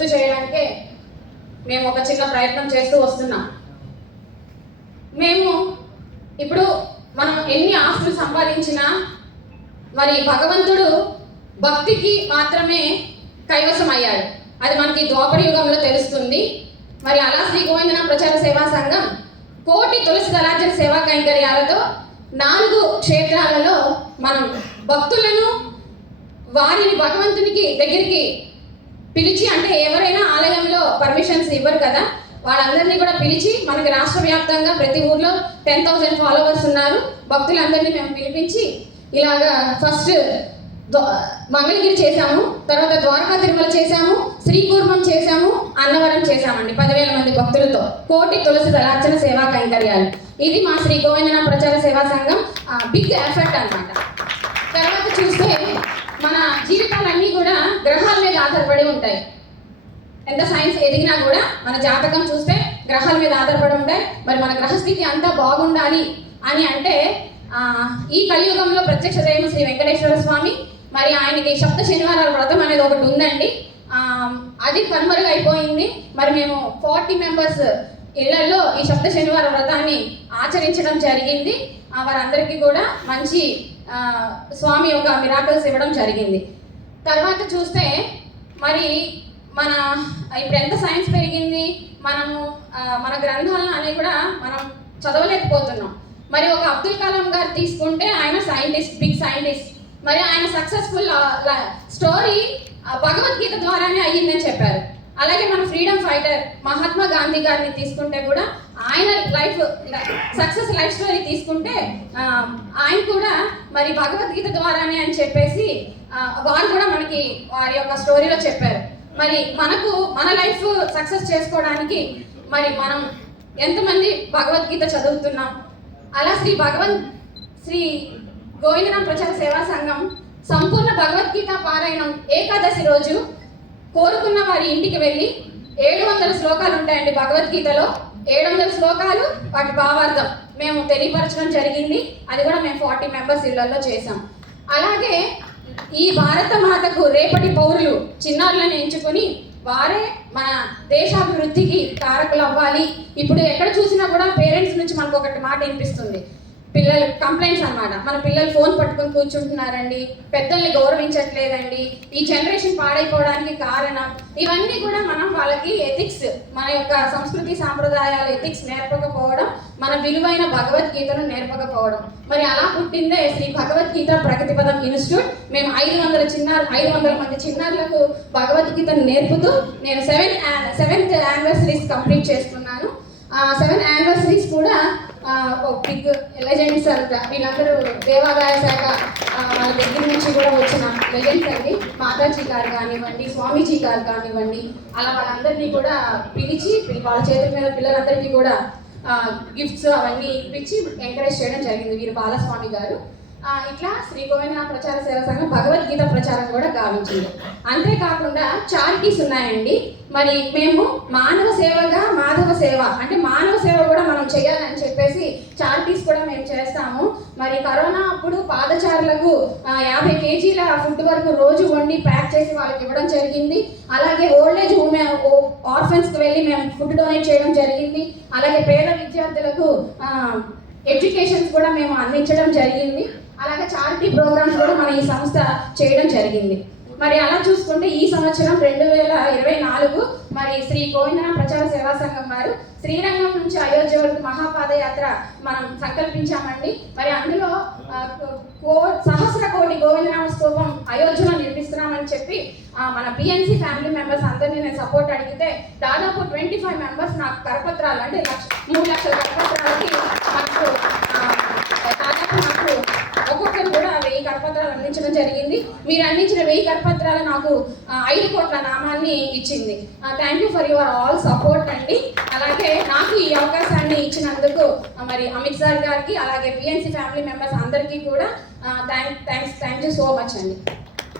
గుర్తు చేయడానికే మేము ఒక చిన్న ప్రయత్నం చేస్తూ వస్తున్నాం. మేము ఇప్పుడు మనం ఎన్ని ఆస్తులు సంపాదించినా మరి భగవంతుడు భక్తికి మాత్రమే కైవసం అయ్యాడు. అది మనకి ద్వాపర యుగంలో తెలుస్తుంది. మరి అలా శ్రీ గోవిందనామ ప్రచార సేవా సంఘం కోటి తులసి దళార్చన సేవా కైంకర్యాలతో 4 క్షేత్రాలలో మనం భక్తులను వారిని భగవంతునికి దగ్గరికి పిలిచి, అంటే ఎవరైనా ఆలయంలో పర్మిషన్స్ ఇవ్వరు కదా, వాళ్ళందరినీ కూడా పిలిచి మనకి రాష్ట్ర వ్యాప్తంగా ప్రతి ఊర్లో 10,000 ఫాలోవర్స్ ఉన్నారు. భక్తులందరినీ మేము పిలిపించి ఇలాగా ఫస్ట్ మంగళగిరి చేశాము, తర్వాత ద్వారకా తిరుమల చేశాము, శ్రీకూర్మం చేశాము, అన్నవరం చేశామండి 10,000 మంది భక్తులతో కోటి తులసి దళార్చన సేవా కైంకర్యాలు. ఇది మా శ్రీ గోవిందనామ ప్రచార సేవా సంఘం బిగ్ ఎఫర్ట్ అన్నమాట. తర్వాత చూస్తే మన జీవితాలన్నీ కూడా గ్రహాల మీద ఆధారపడి ఉంటాయి. ఎంత సైన్స్ ఎదిగినా కూడా మన జాతకం చూస్తే గ్రహాల మీద ఆధారపడి ఉంటాయి. మరి మన గ్రహస్థితి అంతా బాగుండాలి అని అంటే ఈ కలియుగంలో ప్రత్యక్ష దైవం శ్రీ వెంకటేశ్వర స్వామి, మరి ఆయనకి సప్త శనివారాల వ్రతం అనేది ఒకటి ఉందండి. అది కనుమరుగైపోయింది. మరి మేము 40 మెంబర్స్ ఇళ్లలో ఈ సప్త శనివార వ్రతాన్ని ఆచరించడం జరిగింది. వారందరికీ కూడా మంచి స్వామి యొక్క మిరాకిల్స్ ఇవ్వడం జరిగింది. తర్వాత చూస్తే మరి మన ఇప్పుడు ఎంత సైన్స్ పెరిగింది, మనము మన గ్రంథాలను అనేవి కూడా మనం చదవలేకపోతున్నాం. మరి ఒక అబ్దుల్ కలాం గారు తీసుకుంటే ఆయన సైంటిస్ట్, బిగ్ సైంటిస్ట్. మరి ఆయన సక్సెస్ఫుల్ స్టోరీ భగవద్గీత ద్వారానే అయ్యిందని చెప్పారు. అలాగే మన ఫ్రీడమ్ ఫైటర్ మహాత్మా గాంధీ గారిని తీసుకుంటే కూడా ఆయన సక్సెస్ లైఫ్ స్టోరీ తీసుకుంటే ఆయన కూడా మరి భగవద్గీత ద్వారానే అని చెప్పేసి వారు కూడా మనకి వారి యొక్క స్టోరీలో చెప్పారు. మరి మన లైఫ్ సక్సెస్ చేసుకోవడానికి మరి మనం ఎంతమంది భగవద్గీత చదువుతున్నాం? అలా శ్రీ గోవిందనామ ప్రచార సేవా సంఘం సంపూర్ణ భగవద్గీత పారాయణం ఏకాదశి రోజు కోరుకున్న వారి ఇంటికి వెళ్ళి 700 శ్లోకాలు ఉంటాయండి భగవద్గీతలో. 700 శ్లోకాలు వాటి భావార్థం మేము తెలియపరచడం జరిగింది. అది కూడా మేము 40 మెంబర్స్ ఇళ్లలో చేసాం. అలాగే ఈ భారత మాతకు రేపటి పౌరులు చిన్నారులను ఎంచుకొని వారే మన దేశాభివృద్ధికి కారకులు అవ్వాలి. ఇప్పుడు ఎక్కడ చూసినా కూడా పేరెంట్స్ నుంచి మనకు ఒకటి మాట వినిపిస్తుంది, పిల్లలు కంప్లైంట్స్ అన్నమాట. మన పిల్లలు ఫోన్ పట్టుకొని కూర్చుంటున్నారండి, పెద్దల్ని గౌరవించట్లేదండి, ఈ జనరేషన్ పాడైపోవడానికి కారణం. ఇవన్నీ కూడా మనం వాళ్ళకి ఎథిక్స్, మన యొక్క సంస్కృతి సాంప్రదాయాల ఎథిక్స్ నేర్పకపోవడం, మన విలువైన భగవద్గీతను నేర్పకపోవడం. మరి అలా పుట్టిందే శ్రీ భగవద్గీత ప్రగతిపదం ఇన్స్టిట్యూట్. మేము 500 మంది చిన్నారులకు భగవద్గీతను నేర్పుతూ నేను 7th యానివర్సరీస్ కంప్లీట్ చేస్తున్నాను. 7 యానివర్సరీస్ కూడా బిగ్ లెజెండ్స్ అంట, వీళ్ళందరూ దేవాదాయ శాఖ వాళ్ళ దగ్గర నుంచి కూడా వచ్చిన లెజెండ్స్ అండి. మాతాజీ గారు కానివ్వండి, స్వామీజీ గారు కానివ్వండి, అలా వాళ్ళందరినీ కూడా పిలిచి వాళ్ళ చేతుల మీద పిల్లలందరికీ కూడా గిఫ్ట్స్ అవన్నీ ఇప్పించి ఎంకరేజ్ చేయడం జరిగింది వీరు బాలస్వామి గారు. ఇట్లా శ్రీ గోవిందనామ ప్రచార సేవా సంఘం భగవద్గీత ప్రచారం కూడా గావించింది. అంతేకాకుండా చారిటీస్ ఉన్నాయండి. మరి మేము మానవ సేవగా మాధవ సేవ, అంటే మానవ సేవ కూడా మనం చేయాలని చెప్పేసి చారిటీస్ కూడా మేము చేస్తాము. మరి కరోనా అప్పుడు పాదచారులకు 50 కేజీల ఫుడ్ వరకు రోజు వండి ప్యాక్ చేసి వాళ్ళకి ఇవ్వడం జరిగింది. అలాగే ఓల్డేజ్ ఆర్ఫన్స్కి వెళ్ళి మేము ఫుడ్ డొనేట్ చేయడం జరిగింది. అలాగే పేద విద్యార్థులకు ఎడ్యుకేషన్స్ కూడా మేము అందించడం జరిగింది. అలాగే చారిటీ ప్రోగ్రామ్స్ కూడా మన ఈ సంస్థ చేయడం జరిగింది. మరి అలా చూసుకుంటే ఈ సంవత్సరం 2024 మరి శ్రీ గోవిందనామ ప్రచార సేవా సంఘం వారు శ్రీరంగం నుంచి అయోధ్య వరకు మహాపాదయాత్ర మనం సంకల్పించామండి. మరి అందులో 1,000 కోటి గోవిందనామ స్తూపం అయోధ్యలో నిర్మిస్తున్నామని చెప్పి మన పిఎన్సి ఫ్యామిలీ మెంబర్స్ అందరినీ నేను సపోర్ట్ అడిగితే దాదాపు 25 మెంబర్స్ నాకు కరపత్రాలు, అంటే 3 లక్షల కరపత్రాలకి నాకు ఒక్కొక్కరు కూడా 1000 కరపత్రాలు అందించడం జరిగింది. మీరు అందించిన 1000 కరపత్రాలు నాకు 5 కోట్ల నామాన్ని ఇచ్చింది. Thank you for your all support అండి. అలాగే నాకు ఈ అవకాశాన్ని ఇచ్చినందుకు మరి అమిత్ సార్ గారికి, అలాగే పిఎన్సి ఫ్యామిలీ మెంబర్స్ అందరికీ కూడా థ్యాంక్ యూ సో మచ్ అండి.